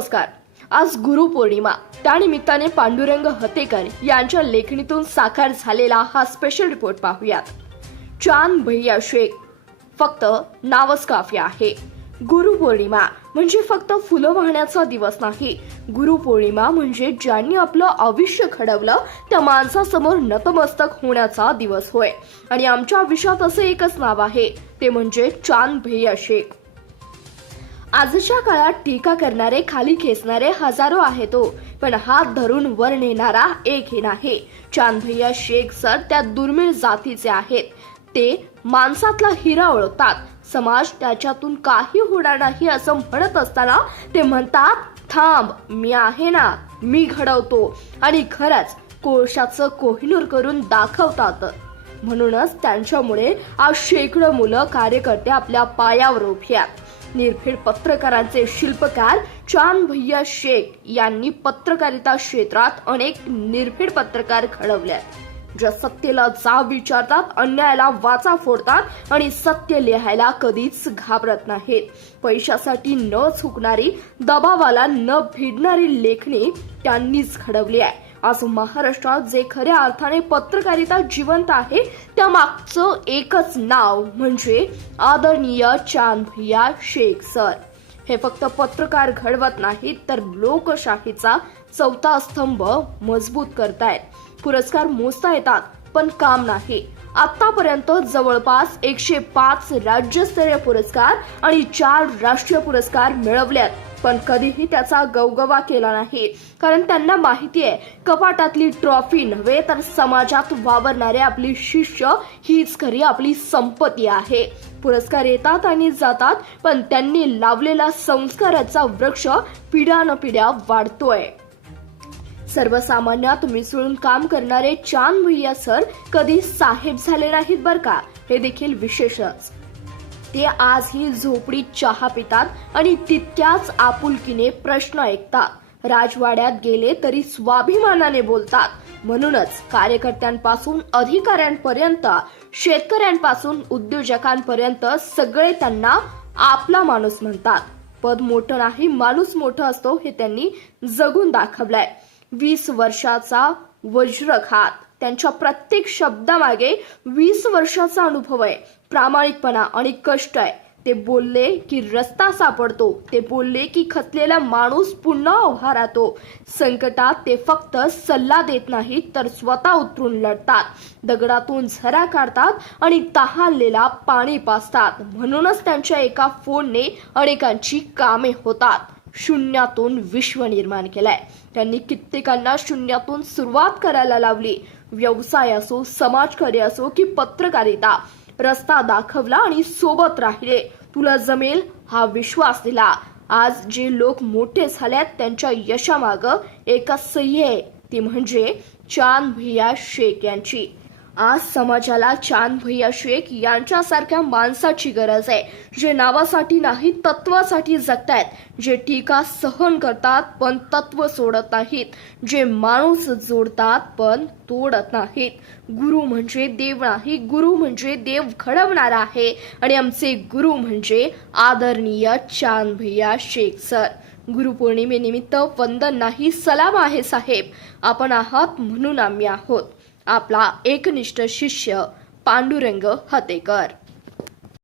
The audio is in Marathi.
नमस्कार. आज गुरुपौर्णिमा. त्यानिमित्ताने पांडुरंग हतेकर यांच्या लेखणीतून साकार झालेला हा स्पेशल रिपोर्ट पाहूयात. चांद भैया शेख फक्त नावच काफी आहे. गुरुपौर्णिमा म्हणजे फक्त फुलं वाहण्याचा दिवस नाही. गुरुपौर्णिमा म्हणजे ज्यांनी आपलं आयुष्य घडवलं त्या माणसासमोर नतमस्तक होण्याचा दिवस होय. आणि आमच्या आयुष्यात असे एकच नाव आहे, ते म्हणजे चांद भैया शेख. आजच्या काळात टीका करणारे, खाली खेचणारे हजारो आहेत पण हात धरून वर नेणारा एकही नाही. चांद भैया शेख सर त्या दुर्मिळ जातीचे आहेत. ते माणसातला हिरा ओळखतात. समाज त्याच्यातून काही होणार नाही असं म्हणत असताना ते म्हणतात, थांब, मी आहे ना, मी घडवतो. आणि खरंच कोळशाचं कोहिनूर करून दाखवतात. म्हणूनच त्यांच्यामुळे आज शेकडो मुलं, कार्यकर्ते आपल्या पायावर उभी आहेत. निर्भीड पत्रकारांचे शिल्पकार चांद भैया शेख यांनी पत्रकारिता क्षेत्रात अनेक निर्भीड पत्रकार घडवले आहेत, जे सत्तेला जाब विचारतात, अन्यायाला वाचा फोडतात आणि सत्य लिहायला कधीच घाबरत नाहीत. पैशासाठी न झुकणारी, दबावाला न भिडणारी लेखणी त्यांनीच घडवली आहे. आज महाराष्ट्रात जे खऱ्या अर्थाने पत्रकारिता जिवंत आहे त्या मागचं एकच नाव म्हणजे आदरणीय चांद भैया शेख सर. हे फक्त पत्रकार घडवत नाहीत तर लोकशाहीचा चौथा स्तंभ मजबूत करतायत. पुरस्कार मोजता येतात पण काम नाही. आतापर्यंत जवळपास 105 राज्यस्तरीय पुरस्कार आणि 4 राष्ट्रीय पुरस्कार मिळवल्यात, पण कधीही त्याचा गवगवा केला नाही. कारण त्यांना माहिती आहे, कपाटातली ट्रॉफी नव्हे तर समाजात वावरणारे आपली शिष्य हीच खरी आपली संपत्ती आहे. पुरस्कार येतात आणि जातात, पण त्यांनी लावलेला संस्काराचा वृक्ष पिढ्यानपिढ्या वाढतोय. सर्वसामान्यात मिसळून काम करणारे चांद भैया सर कधी साहेब झाले नाहीत बर का, हे देखील विशेषच. ते आजही झोपडीत चहा पितात आणि तितक्याच आपुलकीने प्रश्न ऐकतात. राजवाड्यात गेले तरी स्वाभिमानाने बोलतात. म्हणूनच कार्यकर्त्यांपासून अधिकाऱ्यांपर्यंत, शेतकऱ्यांपासून उद्योजकांपर्यंत सगळे त्यांना आपला माणूस म्हणतात. पद मोठं नाही, माणूस मोठं असतो हे त्यांनी जगून दाखवलंय. 20 वर्षाचा वज्रघात, त्यांच्या प्रत्येक शब्दामागे 20 वर्षाचा अनुभव आहे, प्रामाणिकपणा आणि कष्ट आहे. ते बोलले की रस्ता सापडतो, ते बोलले की खचलेला माणूस पुन्हा उभा राहतो. संकटात ते फक्त सल्ला देत नाहीत तर स्वतः उतरून लढतात. दगडातून झरा काढतात आणि तहानलेला पाणी पाजतात. म्हणूनच त्यांच्या एका फोनने अनेकांची कामे होतात. शून्यातून विश्व निर्माण केलंय त्यांनी. कित्येकांना शून्यातून सुरुवात करायला लावली. व्यवसाय असो, समाजकार्य असो की पत्रकारिता, रस्ता दाखवला आणि सोबत राहिले. तुला जमेल हा विश्वास दिला. आज जे लोक मोठे झाल्यात त्यांच्या यशामागं एकच सही आहे, ती म्हणजे चांद भैया शेख यांची. आज समाजाला चांद भैया शेख यांच्यासारख्या माणसाची गरज आहे, जे नावासाठी नाही तत्वासाठी जगतायत, जे टीका सहन करतात पण तत्व सोडत नाहीत, जे माणूस जोडतात पण तोडत नाहीत. गुरु म्हणजे देव नाही, गुरु म्हणजे देव घडवणारा आहे. आणि आमचे गुरु म्हणजे आदरणीय चांद भैया शेख सर. गुरुपौर्णिमेनिमित्त वंदन नाही, सलाम आहे साहेब. आपण आहात म्हणून आम्ही आहोत. आपला एकनिष्ठ शिष्य पांडुरंग हतेकर.